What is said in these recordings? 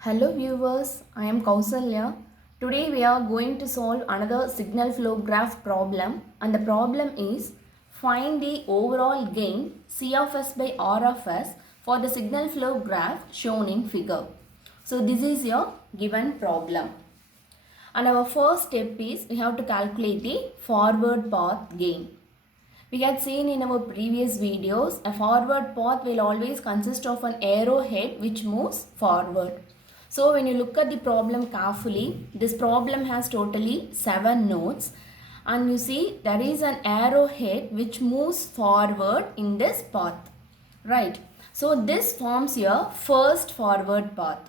Hello viewers, I am Kausalya. Today we are going to solve another signal flow graph problem, and the problem is find the overall gain C of S by R of S for the signal flow graph shown in figure. So this is your given problem. And our first step is we have to calculate the forward path gain. We had seen in our previous videos, a forward path will always consist of an arrowhead which moves forward. So when you look at the problem carefully, this problem has totally 7 nodes, and you see there is an arrowhead which moves forward in this path, right? So this forms your first forward path.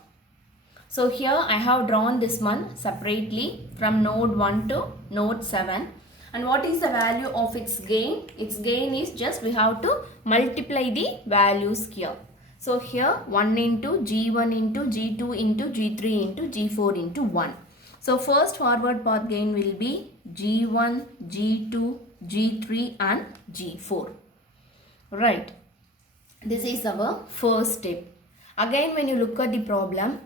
So here I have drawn this one separately from node 1 to node 7. And what is the value of its gain? Its gain is just we have to multiply the values here. So here 1 into G1 into G2 into G3 into G4 into 1. So first forward path gain will be G1, G2, G3 and G4. Right. This is our first step. Again when you look at the problem,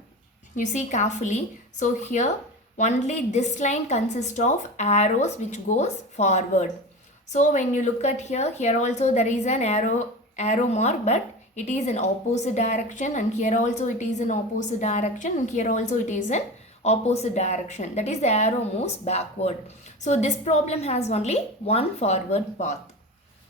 you see carefully. So here only this line consists of arrows which goes forward. So when you look at here also there is an arrow mark, but it is in opposite direction, and here also it is in opposite direction, and here also it is in opposite direction. That is, the arrow moves backward. So this problem has only one forward path.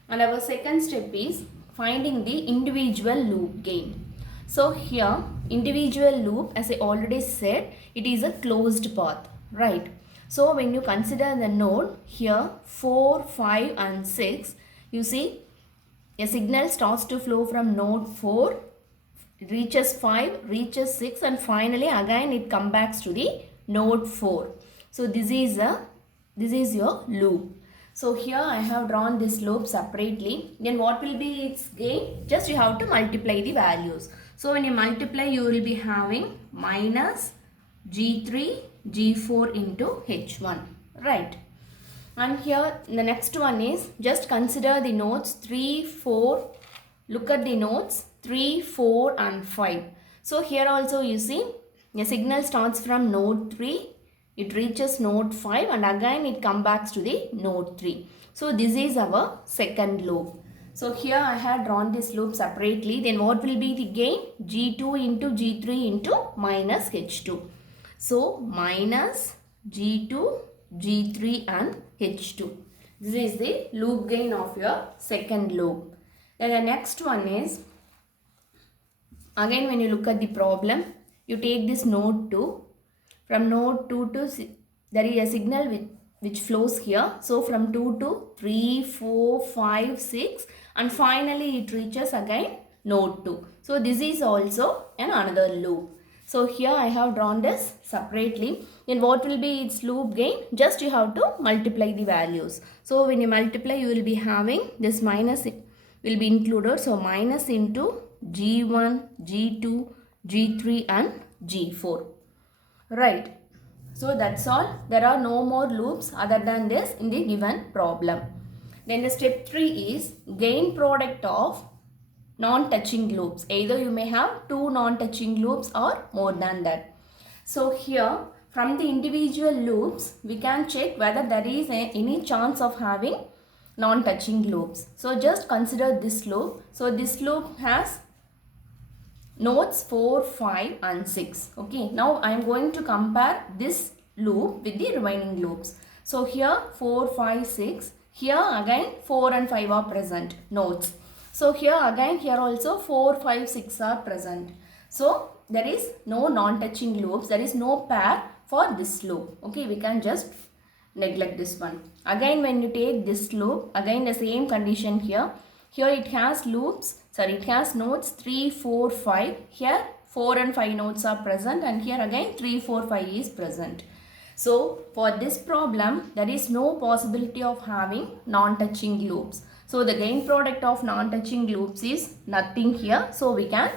And our second step is finding the individual loop gain. So here individual loop, as I already said, it is a closed path, right? So when you consider the node here 4, 5 and 6, you see a signal starts to flow from node 4, reaches 5, reaches 6, and finally again it comes back to the node 4. So this is your loop. So here I have drawn this loop separately. Then what will be its gain? Just you have to multiply the values. So when you multiply, you will be having minus G3, G4 into H1, right? And here the next one is just consider the nodes 3, 4. Look at the nodes 3, 4 and 5. So here also you see a signal starts from node 3. It reaches node 5 and again it comes back to the node 3. So this is our second loop. So here I have drawn this loop separately. Then what will be the gain? G2 into G3 into minus H2. So minus G2, G3 and H2. This is the loop gain of your second loop. Then the next one is, again when you look at the problem, you take this node 2. From node 2 to, there is a signal which flows here. So from 2 to 3, 4, 5, 6 and finally it reaches again node 2. So this is also another loop. So here I have drawn this separately. Then what will be its loop gain? Just you have to multiply the values. So when you multiply, you will be having this minus will be included. So minus into G1, G2, G3 and G4. Right. So that's all. There are no more loops other than this in the given problem. Then the step 3 is gain product of non-touching loops. Either you may have 2 non-touching loops or more than that. So here from the individual loops we can check whether there is any chance of having non-touching loops. So just consider this loop. So this loop has nodes 4, 5 and 6. Okay, now I am going to compare this loop with the remaining loops. So here 4, 5, 6. Here again 4 and 5 are present nodes. So here again here also 4, 5, 6 are present. So there is no non-touching loops. There is no pair for this loop. Okay, we can just neglect this one. Again when you take this loop, again the same condition here. Here it has loops, it has nodes 3, 4, 5. Here 4 and 5 nodes are present, and here again 3, 4, 5 is present. So for this problem, there is no possibility of having non-touching loops. So the gain product of non-touching loops is nothing here. So we can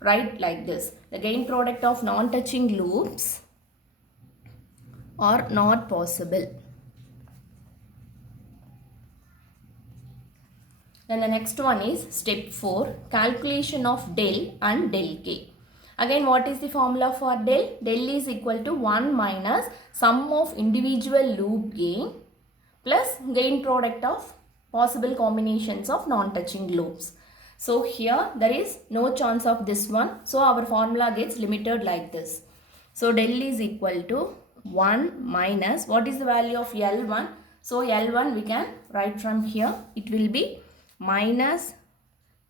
write like this. The gain product of non-touching loops are not possible. Then the next one is step 4, calculation of del and del k. Again, what is the formula for del? Del is equal to 1 minus sum of individual loop gain plus gain product of possible combinations of non-touching loops. So here there is no chance of this one. So our formula gets limited like this. So del is equal to 1 minus, what is the value of L1? So L1 we can write from here. It will be minus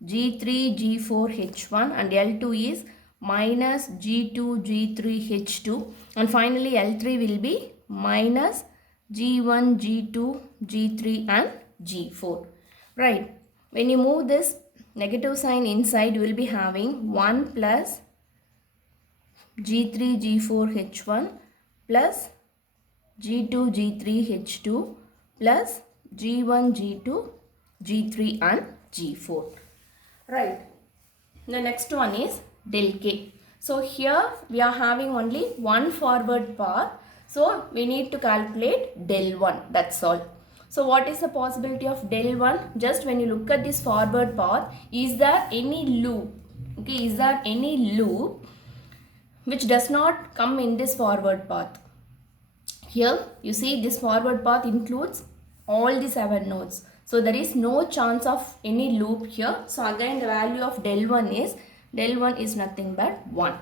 G3 G4 H1 and L2 is minus G2 G3 H2 and finally L3 will be minus G1 G2 G3 and G4. Right. When you move this negative sign inside, you will be having 1 plus G3 G4 H1 plus G2 G3 H2 plus G1 G2 G3 and G4. Right. The next one is del K. So here we are having only one forward path. So we need to calculate del 1. That's all. So what is the possibility of del 1? Just when you look at this forward path, is there any loop? Okay, is there any loop which does not come in this forward path? Here you see this forward path includes all the 7 nodes. So there is no chance of any loop here. So again the value of del 1 is nothing but 1.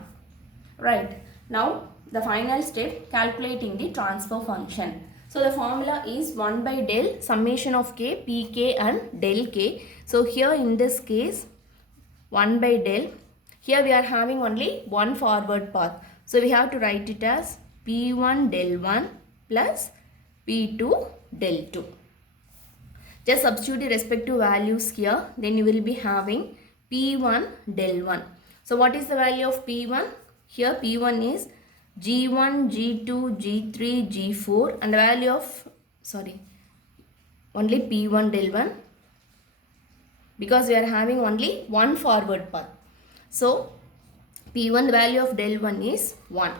Right. Now the final step, calculating the transfer function. So the formula is 1 by del summation of k, pk and del k. So here in this case 1 by del. Here we are having only one forward path. So we have to write it as p1 del 1 plus p2 del 2. Just substitute the respective values here. Then you will be having p1 del 1. So what is the value of p1? Here p1 is G1, G2, G3, G4 and the value of, only P1 del 1 because we are having only one forward path. So P1 the value of del 1 is 1.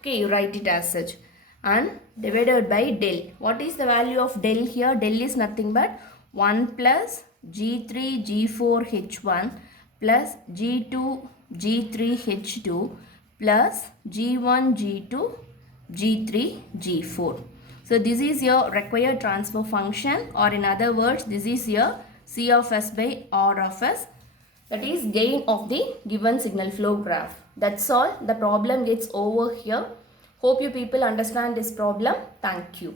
Okay, you write it as such and divided by del. What is the value of del here? Del is nothing but 1 plus G3, G4, H1 plus G2, G3, H2 plus G1, G2, G3, G4. So this is your required transfer function, or in other words, this is your C of S by R of S, that is gain of the given signal flow graph. That's all. The problem gets over here. Hope you people understand this problem. Thank you.